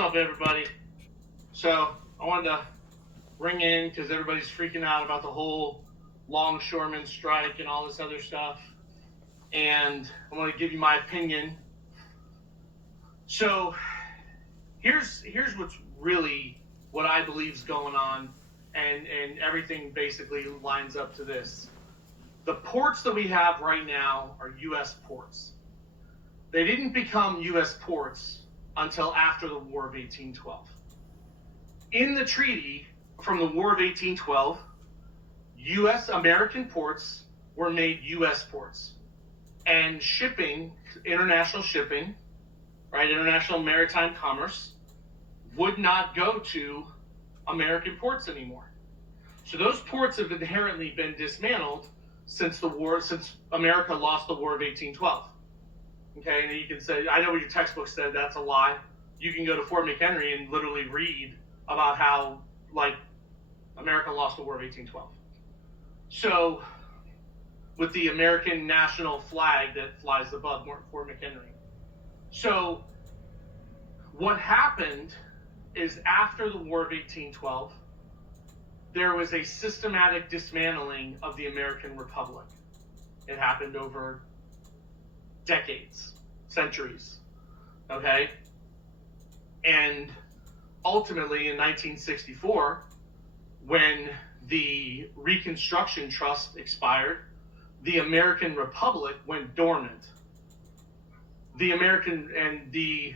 up, everybody? So I wanted to ring in because everybody's freaking out about the whole longshoreman strike and all this other stuff, and I want to give you my opinion. So here's what's really what I believe is going on, and everything basically lines up to this. The ports that we have right now are U.S. ports. They didn't become U.S. ports until after the War of 1812. In the treaty from the War of 1812, U.S. American ports were made U.S. ports. And shipping, international shipping, right, international maritime commerce, would not go to American ports anymore. So those ports have inherently been dismantled since America lost the War of 1812. Okay, and you can say, I know what your textbook said, that's a lie. You can go to Fort McHenry and literally read about how, America lost the War of 1812. So, with the American national flag that flies above Fort McHenry. So, what happened is after the War of 1812, there was a systematic dismantling of the American Republic. It happened over decades, centuries, okay? And ultimately in 1964, when the Reconstruction Trust expired, the American Republic went dormant. The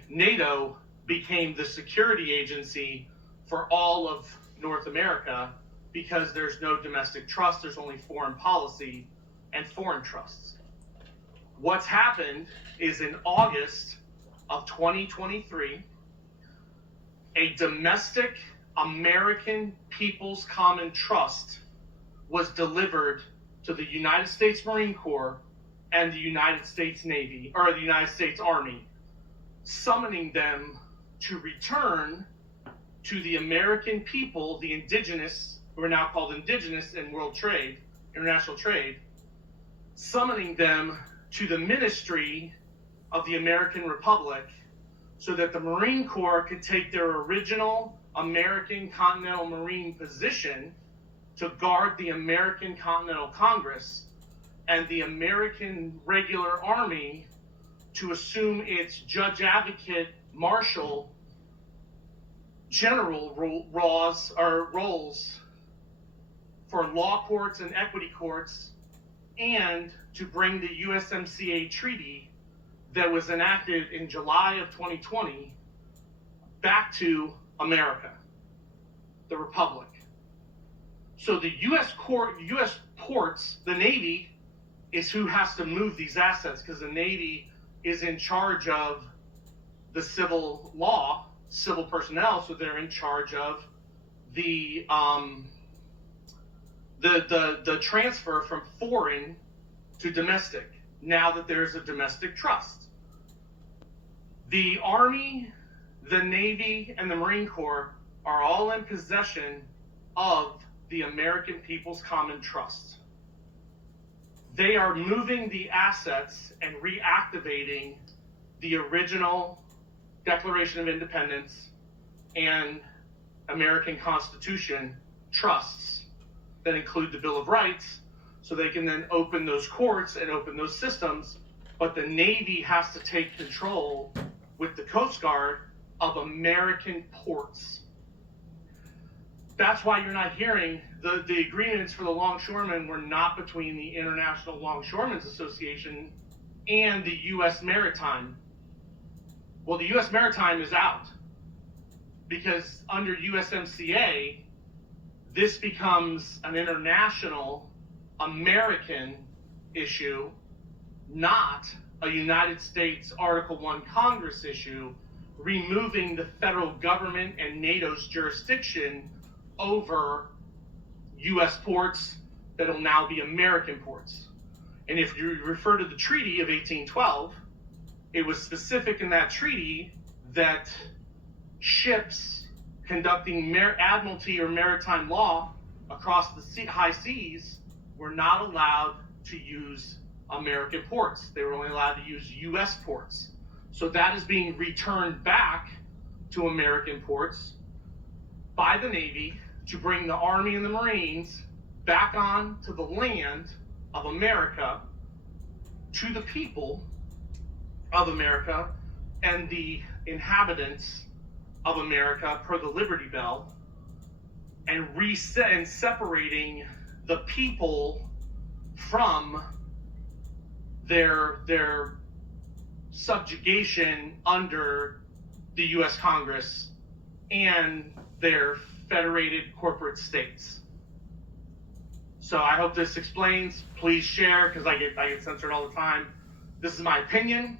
NATO became the security agency for all of North America because there's no domestic trust, there's only foreign policy and foreign trusts. What's happened is in August of 2023, a domestic American People's Common Trust was delivered to the United States Marine Corps and the United States Navy, or the United States Army, summoning them to return to the American people, the indigenous, who are now called indigenous in world trade, international trade, summoning them to the ministry of the American Republic so that the Marine Corps could take their original American Continental Marine position to guard the American Continental Congress and the American regular army to assume its judge advocate marshal general roles for law courts and equity courts, and to bring the USMCA treaty that was enacted in July of 2020 back to America, the Republic. So the US ports, the Navy, is who has to move these assets because the Navy is in charge of the civil law, civil personnel, so they're in charge of the transfer from foreign to domestic, now that there's a domestic trust. The Army, the Navy, and the Marine Corps are all in possession of the American People's Common Trust. They are moving the assets and reactivating the original Declaration of Independence and American Constitution trusts that include the Bill of Rights, so they can then open those courts and open those systems, but the Navy has to take control with the Coast Guard of American ports. That's why you're not hearing the agreements for the longshoremen were not between the International Longshoremen's Association and the U.S. Maritime. Well, the U.S. Maritime is out because under USMCA, this becomes an international American issue, not a United States Article 1 Congress issue, removing the federal government and NATO's jurisdiction over U.S. ports that'll now be American ports. And if you refer to the Treaty of 1812, it was specific in that treaty that ships conducting admiralty or maritime law across the high seas were not allowed to use American ports. They were only allowed to use U.S. ports. So that is being returned back to American ports by the Navy to bring the Army and the Marines back on to the land of America, to the people of America and the inhabitants of America per the Liberty Bell, and separating the people from their subjugation under the U.S. Congress and their federated corporate states. So I hope this explains. Please share, because I get censored all the time. This is my opinion.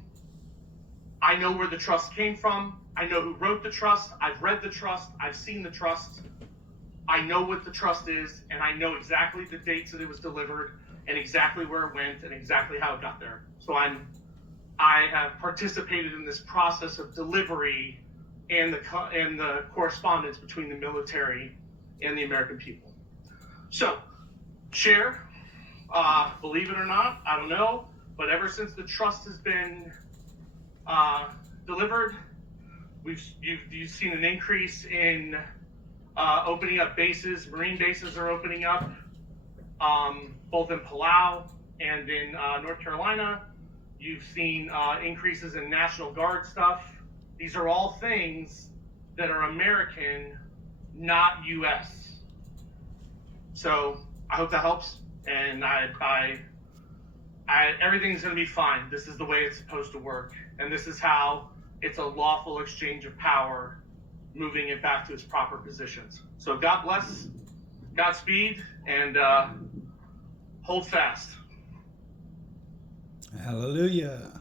I know where the trust came from. I know who wrote the trust. I've read the trust. I've seen the trust. I know what the trust is, and I know exactly the dates that it was delivered, and exactly where it went, and exactly how it got there. So I have participated in this process of delivery and the correspondence between the military and the American people. So, share. Believe it or not, I don't know, but ever since the trust has been delivered, you've seen an increase in opening up bases. Marine bases are opening up, both in Palau and in North Carolina. You've seen increases in National Guard stuff. These are all things that are American, not U.S. So I hope that helps, and everything's going to be fine. This is the way it's supposed to work, and this is how it's a lawful exchange of power, moving it back to its proper positions. So God bless, Godspeed, and hold fast. Hallelujah.